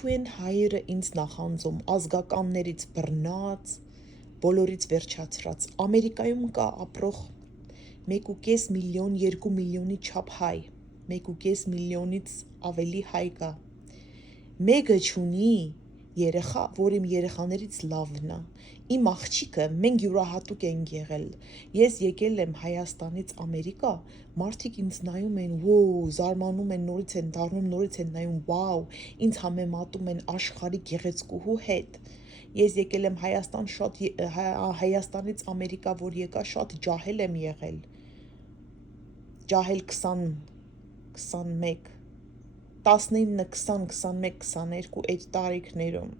Ինչու են հայերը ինձ նախանձում, ազգականներից բռնած, բոլորից վերջացրած։ Ամերիկայում կա ապրող 1.5 միլիոն, 2 միլիոնի չափ հայ, 1.5 միլիոնից ավելի հայ կա։ Մեկը չունի երեխա, որ իմ երեխաներից լավն է։ Իմ աղջիկը մենք յուրահատուկ ենք եղել։ Ես եկել եմ Հայաստանից Ամերիկա, մարդիկ ինձ նայում են, զարմանում են, նորից են դառնում, նորից են նայում, վաու, ինձ համեմատում են աշխարհի գեղեցկուհու հետ։ Ես եկել եմ Հայաստանից Ամերիկա, որ եկա, շատ ջահել եմ եղել։ Ջահել 20, 21, 19, 20, 21, 22 այդ տարիքներում։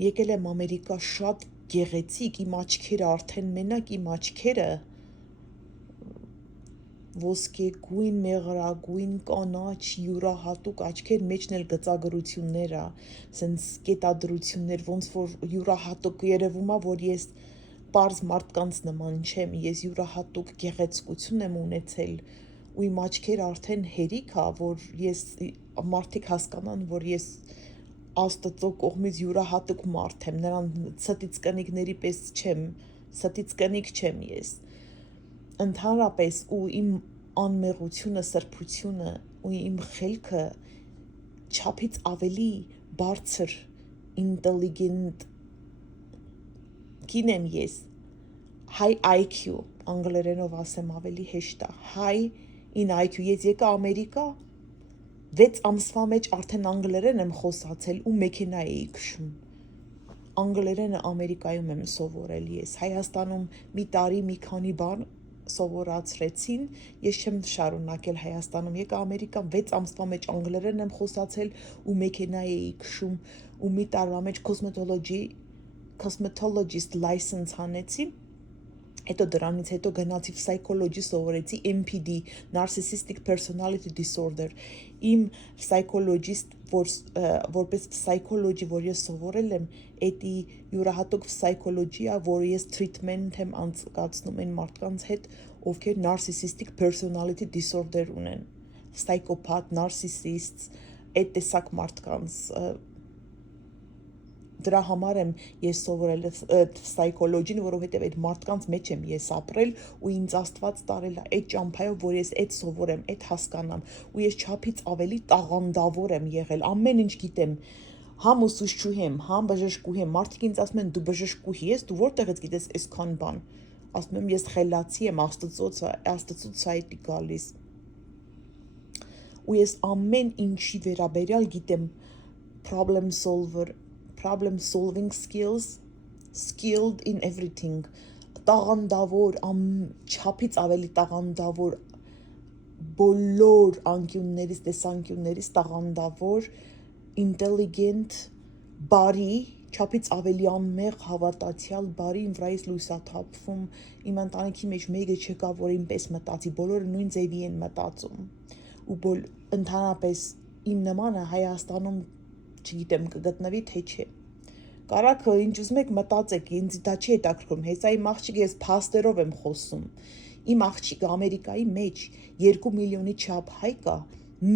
Եկել եմ Ամերիկա շատ գեղեցիկ, իմ աչքերը արդեն մենակ իմ աչքերը ոսկեգույն, մեղրագույն, կանաչ, յուրահատուկ աչքեր, մեջն էլ գծագրություններ ա, սենց կետադրություններ, ոնց որ յուրահատուկ երևում ա, որ ես պարզ մարդկանց նման չեմ, ես յուրահատուկ գեղեցկություն եմ ունեցել, ու իմ աչքերը արդեն հերիք ա, որ ես մարդիկ հասկանան, որ ես Աստծո կողմից յուրահատուկ մարդ եմ, նրան ցտից կնիկների պես չեմ, ցտից կնիկ չեմ ես։ Ընդհանրապես ու իմ անմեղությունը, սրբությունը ու իմ խելքը չափից ավելի բարձր, ինտելիգենտ կին եմ ես, high IQ, անգլերենով ասեմ ավելի հեշտ է, high in IQ, ես եկա Ամերիկա, 6 ամսվա մեջ արդեն անգլերեն եմ խոսացել ու մեքենա էի քշում։ Անգլերենը Ամերիկայում եմ սովորել ես, Հայաստանում մի տարի մի քանի բան սովորացրեցին, ես չեմ շարունակել Հայաստանում, եկա Ամերիկա 6 ամսվա մեջ անգլերեն եմ խոսացել ու մեքենա էի քշում ու մի տարվա մեջ cosmetologist license հանեցի, հետո դրանից հետո գնացի psychology սովորեցի, MPD, narcissistic personality disorder, իմ psychologist, որպես psychology, որ ես սովորել եմ, էդի յուրահատուկ psychology ա, որ ես treatment եմ անցկացնում են մարդկանց հետ, ովքեր narcissistic personality disorder ունեն, psychopath, narcissists, այդ տեսակ մարդկանց, դրա համար եմ ես սովորել psychology-ն, որովհետև այդ մարդկանց մեջ եմ ես ապրել ու ինձ Աստված տարել է այդ ճամփայով, որ ես այդ սովորեմ, այդ հասկանամ ու ես չափից ավելի տաղանդավոր եմ եղել, ամեն ինչ գիտեմ, համ ուսուցչուհի եմ, համ բժշկուհի եմ, մարդիկ ինձ ասում են դու բժշկուհի ես, դու որտեղից գիտես այսքան բան, ասում եմ ես խելացի եմ, Աստծոց այդ գալիս ու ես ամեն ինչի վերաբերյալ գիտեմ problem solving skills, skilled in everything, տաղանդավոր, չափից ավելի տաղանդավոր, բոլոր անկյուններից, տեսանկյուններից տաղանդավոր, intelligent, բարի, չափից ավելի անմեղ, հավատացյալ, բարի, իմ վրայից լույս ա թափվում, իմ ընտանիքի մեջ մեկը չկա, որ ինպես մտածի, բոլորը նույն ձևի են մտածում, ու ընդհանրապես իմ նմանը Հայաստանում չգիտեմ կգտնվի թե չէ։ Կարաքը ինչ ուզում եք մտածեք, ինձ դա չի հետաքրքրում, հեսա իմ աղջիկը ես փաստերով եմ խոսում։ Իմ աղջիկը Ամերիկայի մեջ 2 միլիոնի չափ հայ կա,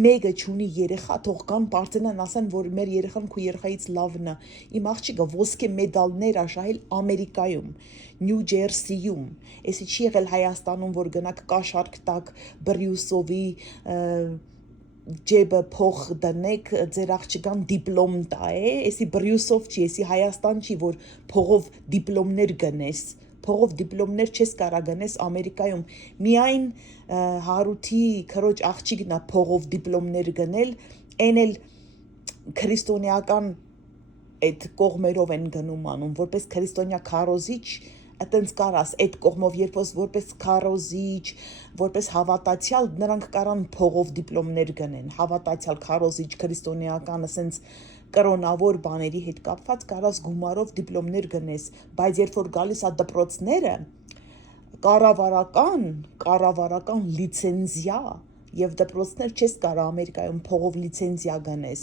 մեկը չունի երեխա, թող կան պարծենան ասեն, որ մեր երեխան քո երեխայից լավն է։ Իմ աղջիկը ոսկե մեդալներ ա շահել Ամերիկայում, Նյու Ջերսիում։ Էսի չի եղել Հայաստանում, որ գնաք կաշառք տակ Բրյուսովի ջեբը փող դնեք, ձեր աղջկան դիպլոմ տա է, էսի Բրյուսով չի, էսի Հայաստան չի, որ փողով դիպլոմներ գնես, փողով դիպլոմներ չես կարա գնես Ամերիկայում, միայն Հարութի քրոջ աղջիկն է փողով դիպլոմներ գնել, այն էլ քրիստոնեական այդ կողմերով են գնում անում, որպես քրիստոնյա քարոզիչ, այտենց կարաս այդ կողմով որպես քարոզիչ, որպես հավատացյալ, նրանք կարան փողով դիպլոմներ գնեն, հավատացյալ քարոզիչ, քրիստոնեական, ասենց կրոնավոր բաների հետ կապված կարաս գումարով դիպլոմներ գնես, բայց երբ որ գալիս է դպրոցները, կառավարական լիցենզիա եւ դպրոցներ չես կարա Ամերիկայում փողով լիցենզիա գնես։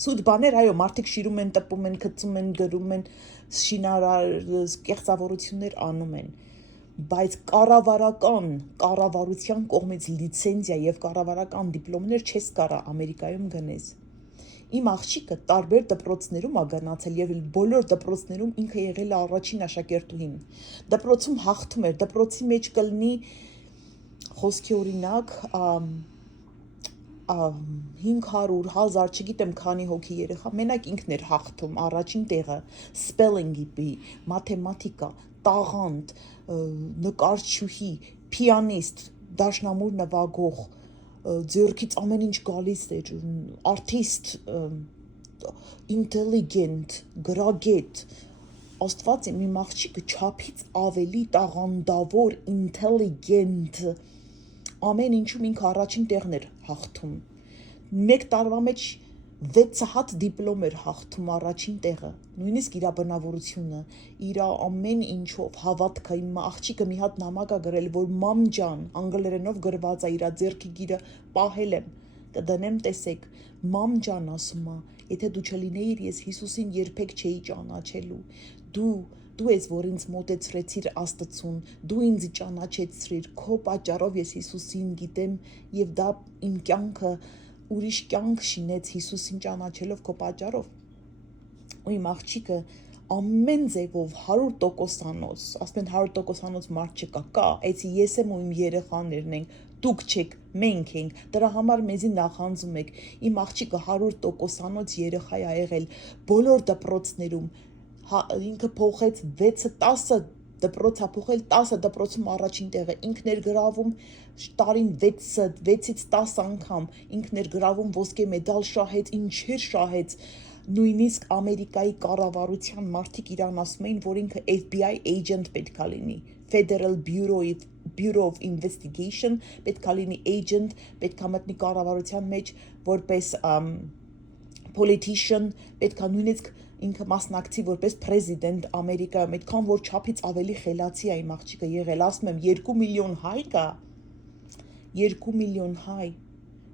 Սուտ բաներ, այո, մարդիկ շիրում են, տպում են, գծում են, գրում են, շինարար կեղծավորություններ անում են, բայց կառավարության կողմից լիցենզիա եւ կառավարական դիպլոմներ չես կարա Ամերիկայում գնես։ Իմ աղջիկը տարբեր դպրոցներում ա գնացել եւ բոլոր դպրոցներում ինքը եղել է առաջին աշակերտուհին։ Դպրոցում հաղթում էր, դպրոցի մեջ կլինի խոսքի օրինակ 500, 1000, չգիտեմ քանի հոգի երեխա, մենակ ինքն էր հաղթում առաջին տեղը, սպելինգի, մաթեմատիկա, տաղանդ, նկարչուհի, պիանիստ, դաշնամուր նվագող, ձեռքից ամեն ինչ գալիս էր, արտիստ, ինտելիգենտ, գրագետ, Աստված իմ իմ աղջիկը չափից ավելի տաղանդավոր, ինտելիգենտ, ամեն ինչում ինքը առաջին տեղն էր հաղթում։ Մեկ տարվա մեջ 6 հատ դիպլոմ էր հաղթում առաջին տեղը, նույնիսկ իր բնավորությունը, իր ամեն ինչով հավատքը, իմ աղջիկը մի հատ նամակ ա գրել, որ մամ ջան, անգլերենով գրված ա, իր ձեռքի գիրը պահել եմ, կդնեմ տեսեք, մամ ջան ասում ա, եթե դու չլինեիր, ես Հիսուսին երբեք չէի ճանաչելու, դու ես, որ ինձ մոտեցրեցիր Աստծուն, դու ինձ ճանաչեցրիր, քո պատճառով ես Հիսուսին գիտեմ եւ դա իմ կյանքը ուրիշ կյանք շինեց Հիսուսին ճանաչելով քո պատճառով։ Ու իմ աղջիկը ամեն ձևով 100%-անոց, ասում են 100%-անոց մարդ չկա, կա, էցի ես եմ ու իմ երեխաներն ենք, դուք չեք, մենք ենք, դրա համար մեզի նախանձում եք, իմ աղջիկը 100%-անոց երեխա ա եղել բոլոր դպրոցներում, ինքը փոխեց 6-10 դպրոց ա փոխել 10 դպրոցում առաջին տեղը, ինքն էր գրավում տարին 6-ից 10 անգամ, ինքն էր գրավում ոսկե մեդալ շահեց, ինչեր շահեց, նույնիսկ Ամերիկայի կառավարության մարդիկ իրան ասում էին, որ ինքը FBI agent պետք ա լինի, Federal Bureau of Investigation պետք ա լինի agent, պետք ա մտնի կառավարության մեջ որպես politician, պետք ա նույնիսկ ինքը մասնակցի որպես պրեզիդենտ Ամերիկայում, այդքան որ չափից ավելի խելացի ա իմ աղջիկը եղել, ասում եմ 2 միլիոն հայ կա, 2 միլիոն հայ,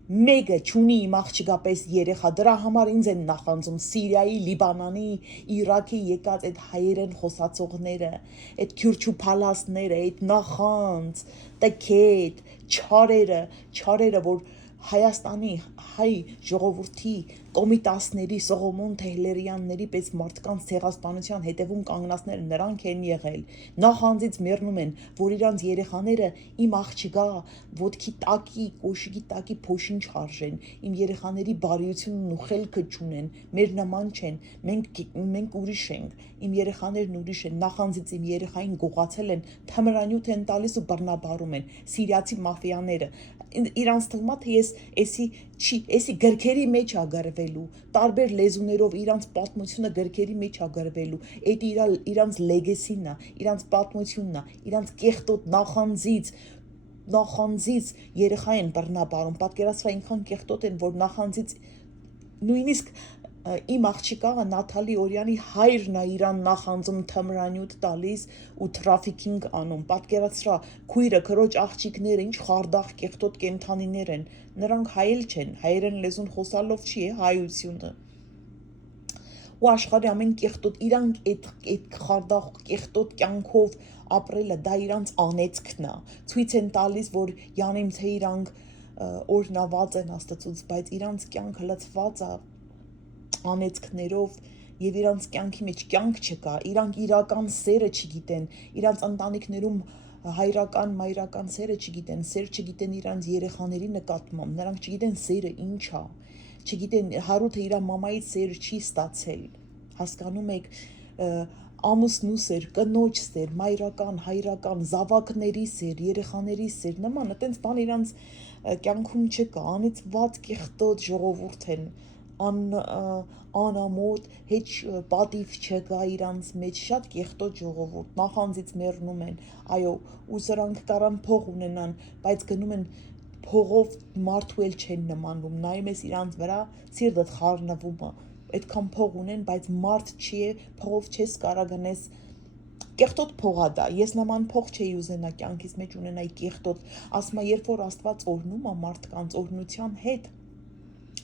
մեկը չունի իմ աղջիկա պես երեխա, դրա համար ինձ են նախանձում Սիրիայի, Լիբանանի, Իրաքի եկած այդ հայերեն խոսացողները, այդ քյուրչուփալասները, այդ նախանձ, տքետ, չարերը, որ Հայաստանի հայ ժողովրդի կոմիտասների, Սողոմոն Թեհլերյանների պես մարդկանց ցեղասպանության հետևում կանգնածները նրանք են եղել, նախանձից մեռնում են, որ իրանց երեխաները իմ աղջիկա ոտքի տակի, կոշիկի տակի փոշին չարժեն, իմ երեխաների բարիությունն ու խելքը չունեն, մեր նման չեն, մենք ուրիշ ենք, իմ երեխաներն ուրիշ են, նախանձից իմ երեխային գողացել են, թմրանյութ են տալիս ու բռնաբարում են, սիրիացի մաֆիաները, իրանց թվում ա թե ես էսի գրքերի մեջ ա գրվելու, տարբեր լեզուներով իրանց պատմությունը գրքերի մեջ ա գրվելու, այդ իրանց լեգեսին ա, իրանց պատմությունն ա, իրանց կեղտոտ նախանձից երեխա են բռնաբարում, պատկերացրա այնքան կեղտոտ են, որ նախանձից նույնիսկ իմ աղջիկա Նաթալի Օրյանի հայրն ա իրան նախանձում թմրանյութ տալիս ու թրաֆիքինգ անում, պատկերացրա քույրը, քրոջ աղջիկները, ինչ խարդախ կեղտոտ կենդանիներ են, նրանք հայ էլ չեն, հայերեն լեզուն խոսալով չի է հայությունը, ու աշխարհի ամեն կեղտոտ, իրանք այդ խարդախ կեղտոտ կյանքով ապրելը, դա իրանց անեծքն ա, ցույց են տալիս, որ յանիմ թե իրանք օրհնված են Աստծուց, բայց իրանց կյանքը լցված ա անեծքներով եւ իրանց կյանքի մեջ կյանք չկա, իրանք իրական սերը չգիտեն, իրանց ընտանիքներում հայրական, մայրական սերը չգիտեն, սեր չգիտեն իրանց երեխաների նկատմամբ, նրանք չգիտեն սերը ինչ ա, չգիտեն Հարութը իր մամայից սեր չի ստացել, հասկանում եք, ամուսնու սեր, կնոջ սեր, մայրական, հայրական, զավակների սեր, երեխաների սեր, նման, այտենց բան իրանց կյանքում չկա, անիծված կեղտոտ ժողովուրդ են, անամոթ, հեչ պատիվ չկա իրանց մեջ, շատ կեղտոտ ժողովուրդ, նախանձից մեռնում են, այո, ու սրանք կարան փող ունենան, բայց գնում են փողով մարդու էլ չեն նմանում, նայում ես իրանց վրա, սիրտդ խառնվում ա, այդքան փող ունեն, բայց մարդ չի է, փողով չես կարա գնես, կեղտոտ փող ա դա, ես նման փող չէի ուզենա կյանքիս մեջ ունենայի կեղտոտ, ասում ա երբ որ Աստված օրհնում ա մարդկանց օրհնության հետ,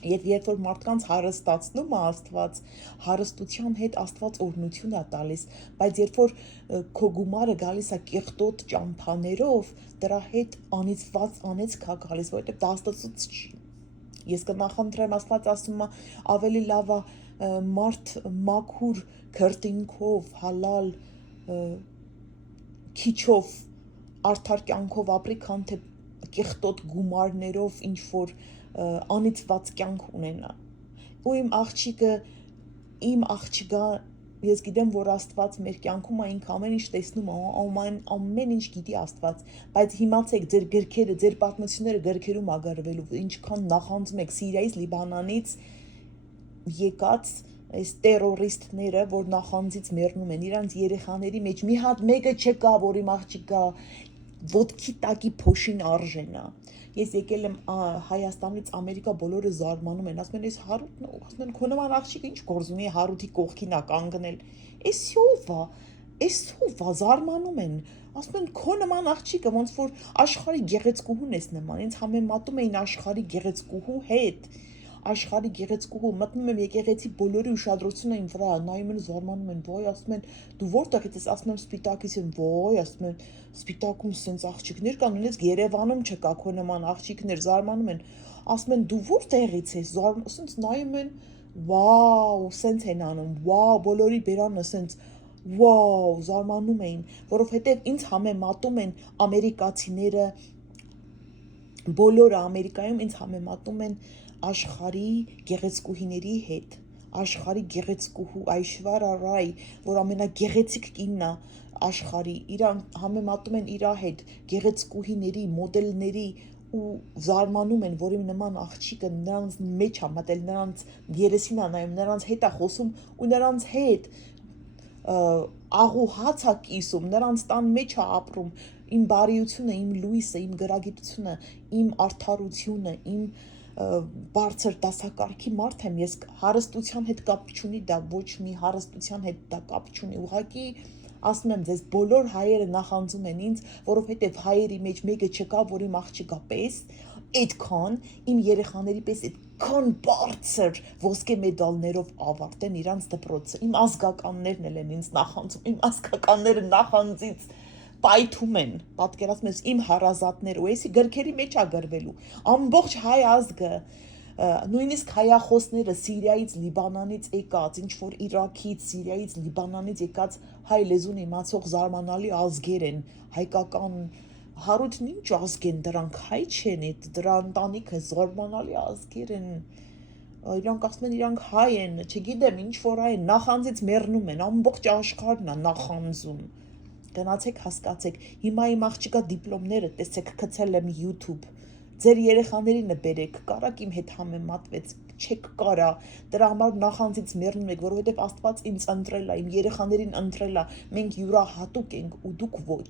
Եվ երբ որ մարդկանց հարստացնում է Աստված, հարստության հետ Աստված օրհնություն է տալիս, բայց երբ որ քո գումարը գալիս է կեղտոտ ճամփաներով, դրա հետ անիծված անեծք է գալիս, որովհետև դա Աստծուց չի։ Ես կնախընտրեմ, Աստված ասում է, ավելի լավ է մարդ մաքուր քրտինքով, հալալ քիչով արդար կյանքով ապրի, քան թե կեղտոտ գումարներով ինչ որ անիծված կյանք ունենա։ Ու իմ աղջիկա, ես գիտեմ, որ Աստված մեր կյանքում ինքը ամեն ինչ տեսնում է, ամեն ինչ գիտի Աստված, բայց իմացեք, ձեր գրքերը, ձեր պատմությունները գրքերում է գրվելու, ինչքան նախանձում եք Սիրիայից, Լիբանանից եկած այս տերորիստները, որ նախանձից մեռնում են, իրանց երեխաների մեջ մի հատ մեկը չկա, որ իմ աղջիկա ոտքի տակի փոշին արժենա։ Ես եկել եմ Հայաստանից Ամերիկա, բոլորը զարմանում են, ասում են, այս Հարութն է, ասում են, քո նման աղջիկը ինչ գործ ունի, Հարութի կողքին է կանգնել։ Էս ով է, զարմանում են։ Ասում են, քո նման աղջիկը ոնց որ աշխարհի գեղեցկուհուն ես նման, ինձ համեմատում էին աշխարհի գեղեցկուհու հետ։ Աշխարհի գեղեցկուհու, մտնում եմ եկեղեցի, բոլորի ուշադրությունը իմ վրա, նայում են, զարմանում են, ոյ, ասում են, դու որտեղից ես, ասում եմ, Սպիտակից եմ, ոյ, ասում են, Սպիտակում սենց աղջիկներ կան, նույնիսկ Երևանում չկա քո նման աղջիկներ, զարմանում են, ասում են, դու որտեղից ես, սենց նայում են, վաու, սենց են անում, վաու, բոլորի բերանը սենց, վաու, զարմանում էին, որովհետև ինձ համեմատում են ամերիկացիները, բոլորը Ամերիկայում ինձ համեմատում են աշխարհի գեղեցկուհիների հետ, աշխարհի գեղեցկուհու Այշվարյա Ռայ, որ ամենագեղեցիկ կինն է աշխարհի, իրան համեմատում են իր հետ, գեղեցկուհիների, մոդելների ու զարմանում են, որ իմ նման աղջիկը նրանց մեջ է մտել, նրանց երեսին է նայում, նրանց հետ է խոսում ու նրանց հետ աղու հաց է կիսում, նրանց տան մեջ է ապրում, իմ բարիությունը, իմ լույսը, իմ գրագիտությունը, իմ արդարությունը, իմ բարձր դասակարգի մարդ եմ, ես հարստության հետ կապ չունի դա, ոչ մի հարստության հետ դա կապ չունի, ուղղակի ասում եմ ձեզ, բոլոր հայերը նախանձում են ինձ, որովհետև հայերի մեջ մեկը չկա, որ իմ աղջիկա պես, այդքան իմ երեխաների պես այդքան բարձր ոսկե մեդալներով ավարտեն իրանց դպրոցը, իմ ազգականներն էլ են ինձ նախանձում, իմ ազգականները նախանձից պայթում են, պատկերացնում ես իմ հարազատներ ու էսի գրքերի մեջ է գրվելու, ամբողջ հայ ազգը, նույնիսկ հայախոսները Սիրիայից, Լիբանանից եկած, ինչ որ Իրաքից, Սիրիայից, Լիբանանից եկած հայ լեզուն իմացող զարմանալի ազգեր են, հայկական Հարութն ինչ ազգ են դրանք, հայ չեն, դրա ընտանիքը զարմանալի ազգեր են, իրանք ասում են, իրանք հայ են, չգիտեմ, ինչ որ հայ են, նախանձից մեռնում են, ամբողջ աշխարհն է նախանձում։ Գնացեք հասկացեք, հիմա իմ աղջիկա դիպլոմները, տեսեք, գցել եմ YouTube, ձեր երեխաներինը բերեք, կարաք իմ հետ համեմատվեց, չեք կարա, դրա համար նախանձից մեռնում եք, որովհետև Աստված ինձ ընտրել է, իմ երեխաներին ընտրել է, մենք յուրահատուկ ենք ու դուք ոչ։